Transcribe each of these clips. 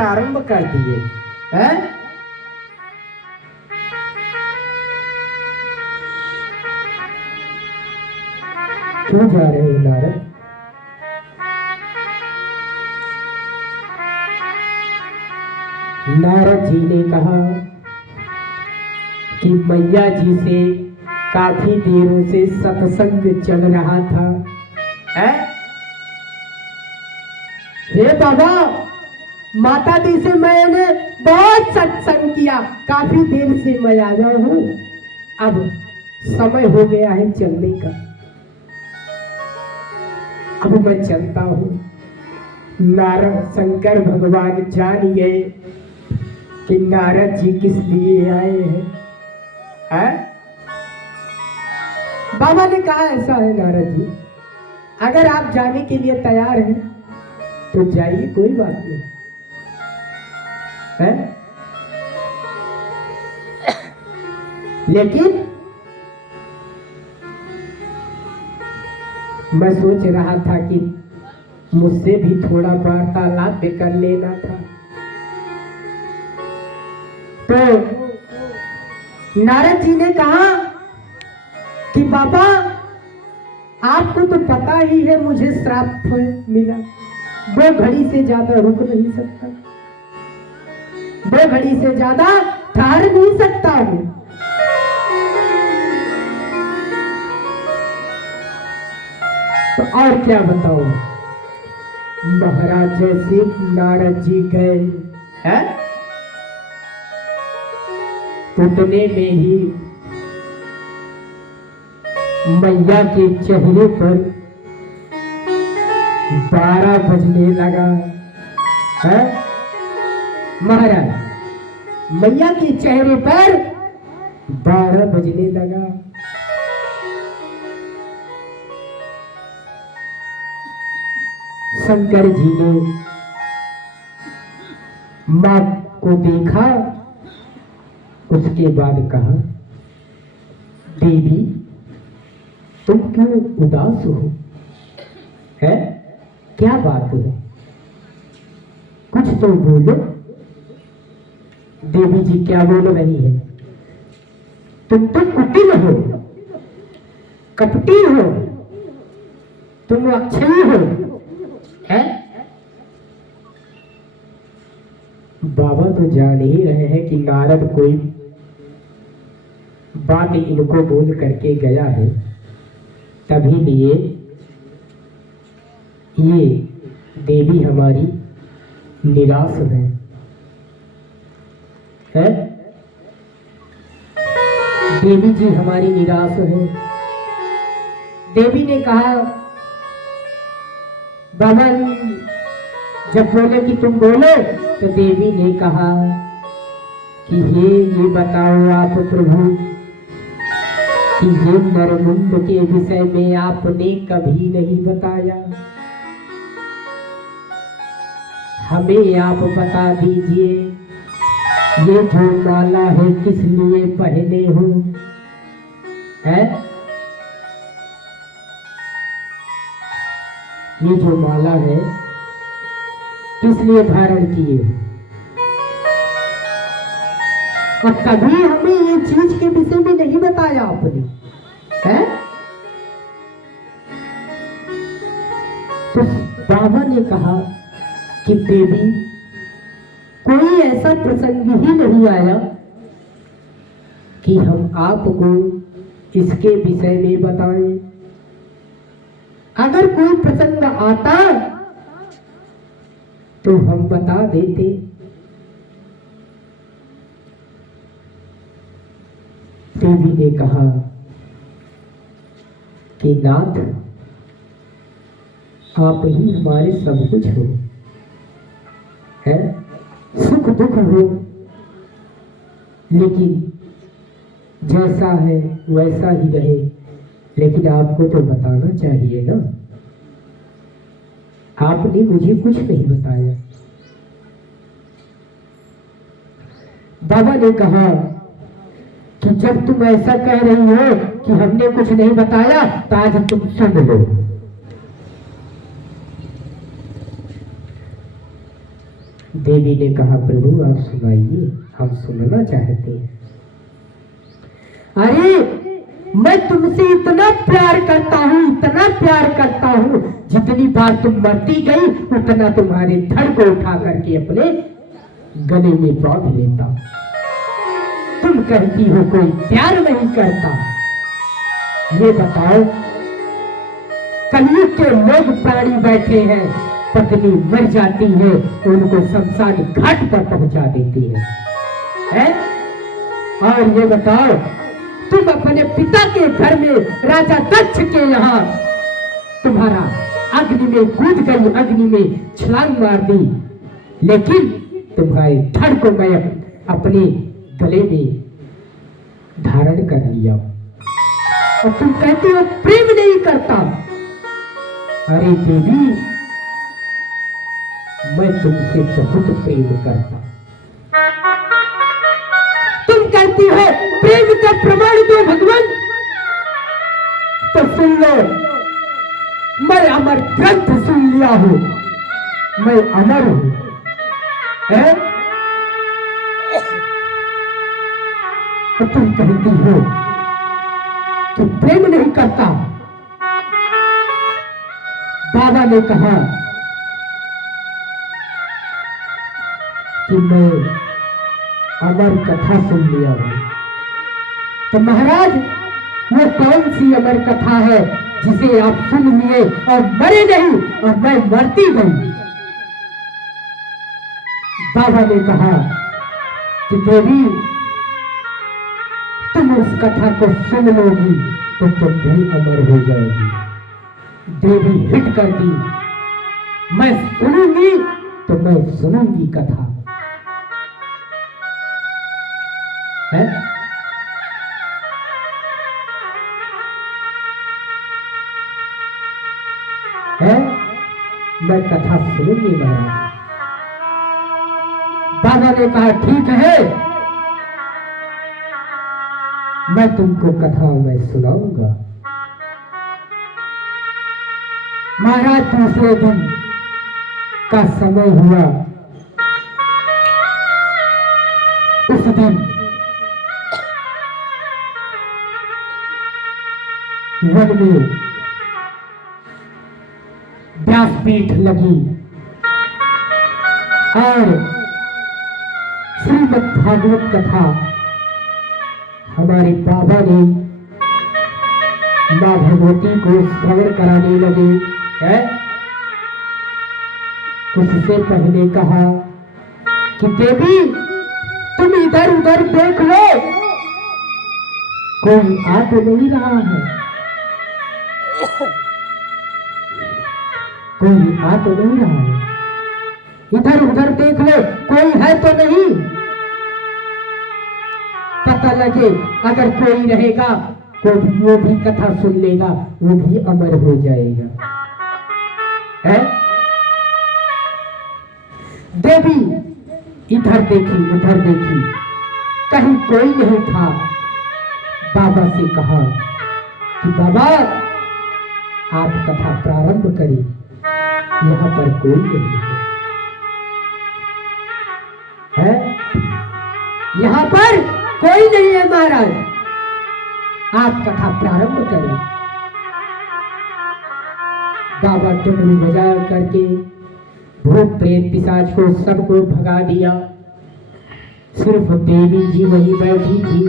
प्रारंभ कर दिए हैं। क्यों जा रहे हो नारद? नारद जी ने कहा कि मैया जी से काफी देरों से सत्संग चल रहा था। है? हे बाबा, माता दी से मैंने बहुत सत्संग किया, काफी देर से मैं आया हूं, अब समय हो गया है चलने का, अब मैं चलता हूं। नारद शंकर भगवान जान गए कि नारद जी किस लिए आए हैं। है? बाबा ने कहा ऐसा है नारद जी, अगर आप जाने के लिए तैयार हैं तो जाइए, कोई बात नहीं है। लेकिन मैं सोच रहा था कि मुझसे भी थोड़ा वार्तालाप कर लेना था। तो नारद जी ने कहा कि बाबा, आपको तो पता ही है मुझे श्राप मिला, 2 घड़ी से ज्यादा रुक नहीं सकता, 2 घड़ी से ज्यादा ठहर नहीं सकता हूं। तो और क्या बताऊं, महाराज जैसे नारद जी गए हैं, उतने में ही मैया के चेहरे पर 12 बजने लगा है। महाराज, मैया के चेहरे पर 12 बजने लगा। शंकर जी ने मां को देखा, उसके बाद कहा, देवी तुम क्यों उदास हो? है? क्या बात है? कुछ तो बोलो। देवी जी क्या बोल रही है? तुम तो कुटिल हो, कपटी हो, तुम अक्षयी हो। है? बाबा तो जान ही रहे हैं कि नारद कोई बात इनको बोल करके गया है, तभी लिए ये देवी हमारी निराश है? देवी जी हमारी निराश है। देवी ने कहा, बाबा जब बोले कि तुम बोलो, तो देवी ने कहा कि हे ये बताओ आप प्रभु कि ये नरमुंड के विषय में आपने कभी नहीं बताया, हमें आप बता दीजिए, ये जो माला है किस लिए पहने हो? है? ये जो माला है किस लिए धारण किए हो? और कभी हमें ये चीज के विषय में नहीं बताया आपने। है? तो बाबा ने कहा कि देवी कोई ऐसा प्रसंग ही नहीं आया कि हम आपको इसके विषय में बताएं। अगर कोई प्रसंग आता तो हम बता देते। देवी ने कहा कि नाथ आप ही हमारे सब कुछ हो, है? सुख दुख हो, लेकिन जैसा है वैसा ही रहे, लेकिन आपको तो बताना चाहिए ना। आपने मुझे कुछ नहीं बताया। बाबा ने कहा कि जब तुम ऐसा कह रही हो कि हमने कुछ नहीं बताया, तो आज तुम सुन लो। देवी ने कहा प्रभु आप सुनाइए, हम सुनना चाहते हैं। अरे मैं तुमसे इतना प्यार करता हूँ, इतना प्यार करता हूँ, जितनी बार तुम मरती गई उतना तुम्हारे धड़ को उठा करके अपने गले में बांध लेता। तुम कहती हो कोई प्यार नहीं करता। ये बताओ, कलयुग के लोग प्राणी बैठे हैं, पत्नी मर जाती है तो उनको शमशान घाट पर पहुंचा देती है? और ये बताओ, तुम अपने पिता के घर में राजा दक्ष के यहाँ तुम्हारा अग्नि में कूद गई, अग्नि में छलांग मार दी, लेकिन तुम्हारे धड़ को मैं अपने गले में धारण कर लिया और तुम कहती हो प्रेम नहीं करता। अरे देवी, मैं तुमसे बहुत प्रेम करता। तुम कहती हो प्रेम का प्रमाण दो भगवान, तो सुन लो, मैं अमर ग्रंथ सुन लिया हूं, मैं अमर हूं। तो तुम कहती हो कि प्रेम नहीं करता। बाबा ने कहा कि मैं अमर कथा सुन लिया हूं। तो महाराज, वो कौन सी अमर कथा है जिसे आप सुन लिए और मरे नहीं और मैं मरती गई? बाबा ने कहा कि देवी, तुम उस कथा को सुन लोगी तो तुम भी अमर हो जाओगी। देवी हिट कर दी, मैं सुनूंगी तो मैं सुनूंगी कथा। है? है? मैं कथा सुनूंगी महाराज। बाबा ने कहा ठीक है, मैं तुमको कथा मैं सुनाऊंगा। महाराज, दूसरे दिन का समय हुआ। उस दिन वन में व्यासपीठ लगी और श्रीमद् भागवत कथा हमारे बाबा ने मां भगवती को श्रवण कराने लगे। है? उससे पहले कहा कि देवी, तुम इधर उधर देख लो, कोई आ तो नहीं रहा है, कोई आ तो नहीं रहा है, इधर उधर देख लो, कोई है तो नहीं। पता लगे अगर कोई रहेगा वो भी कथा सुन लेगा, वो भी अमर हो जाएगा। है? देवी इधर देखी उधर देखी, कहीं कोई नहीं था। बाबा से कहा कि बाबा, आप कथा प्रारंभ करें, यहाँ पर कोई नहीं है। यहाँ पर कोई नहीं है महाराज, आप कथा प्रारंभ करें। बाबा डमरू बजा करके भूत प्रेत पिशाच को सबको भगा दिया। सिर्फ देवी जी वहीं बैठी थी।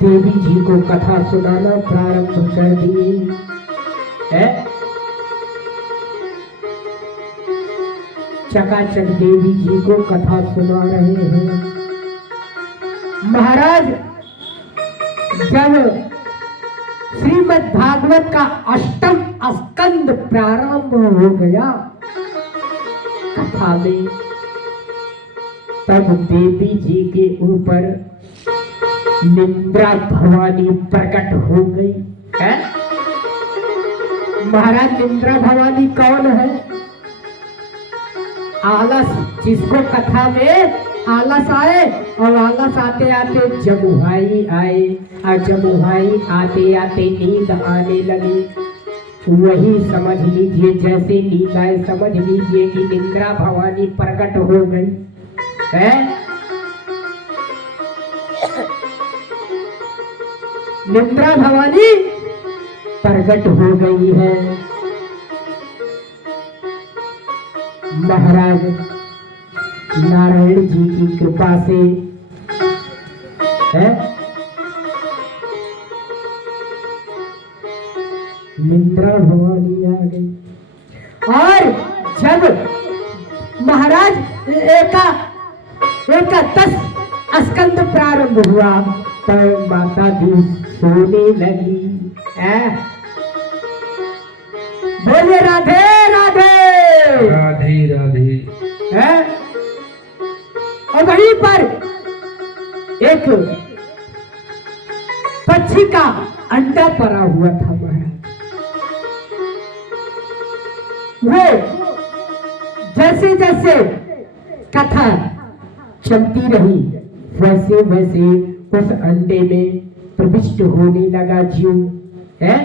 देवी जी को कथा सुनाना प्रारंभ कर दिए। है? चकाचक देवी जी को कथा सुना रहे हैं। महाराज, जब श्रीमद् भागवत का अष्टम स्कंद प्रारंभ हो गया कथा में, तब देवी जी के ऊपर निंद्रा भवानी प्रकट हो गई। है? महाराज, निंद्रा भवानी कौन है? आलस, जिसको कथा में आलस आए और आलस आते आते जमुहाई आए और जमुहाई आते आते नींद आने लगी, वही समझ लीजिए, जैसे नीलाए समझ लीजिए कि निंद्रा भवानी प्रकट हो गई है। निंद्रा भवानी प्रकट हो गई है। महाराज नारायण जी की कृपा से है निंद्रा भवानी आ गई। और जब महाराज एकादश स्कंद प्रारंभ हुआ तो माता दी सोने लगी। बोले राधे राधे राधे राधे। है। और वहीं पर एक पक्षी का अंडा पड़ा हुआ था महाराज। वो जैसे जैसे कथा चलती रही वैसे वैसे उस अंडे में प्रविष्ट होने लगा जीव है।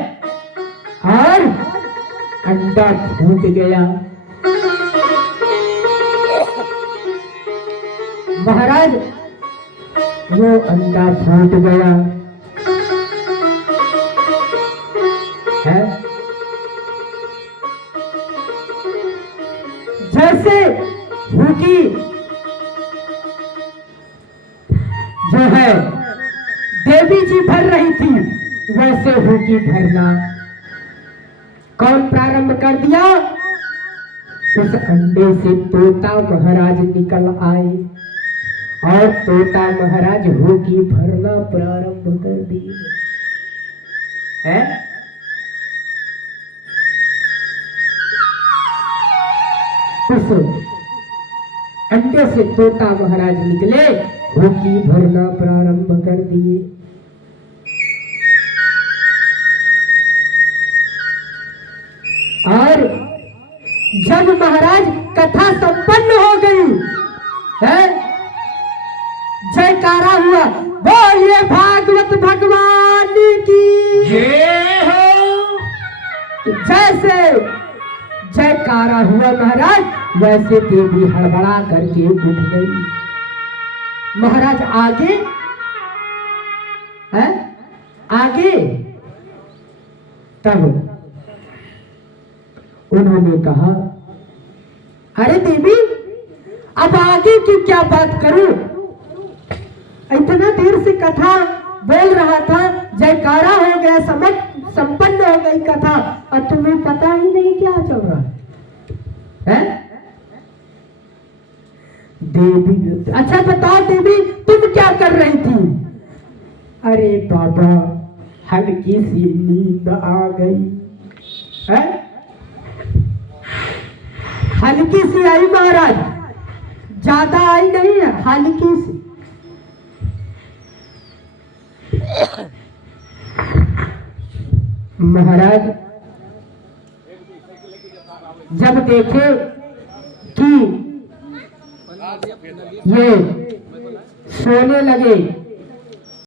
और अंडा फूट गया। महाराज वो अंडा फूट गया है। जैसे हुकी जो है देवी जी भर रही थी वैसे हुकी भरना कौन प्रारंभ कर दिया? उस अंडे से तोता महाराज निकल आए और तोता महाराज हुकी भरना प्रारंभ कर दिए है। उस अंडे से तोता महाराज निकले, हुकी भरना प्रारंभ कर दिए। और जब महाराज कथा संपन्न हो गई है, जयकारा हुआ, बोलिए भागवत भगवान की जय हो। जैसे जयकारा हुआ महाराज वैसे देवी हड़बड़ा करके उठ गई। महाराज आगे है, आगे तब उन्होंने कहा, अरे देवी अब आगे की क्या बात करूं? इतना देर से कथा बोल रहा था, जयकारा हो गया, संपन्न हो गई कथा, और तुम्हें पता ही नहीं क्या चल रहा है? देवी, अच्छा बताओ देवी तुम क्या कर रही थी? अरे बाबा हल्की सी नींद आ गई है। हल्की सी आई महाराज, ज्यादा आई नहीं है, हल्की सी। महाराज जब देखे कि ये सोने लगे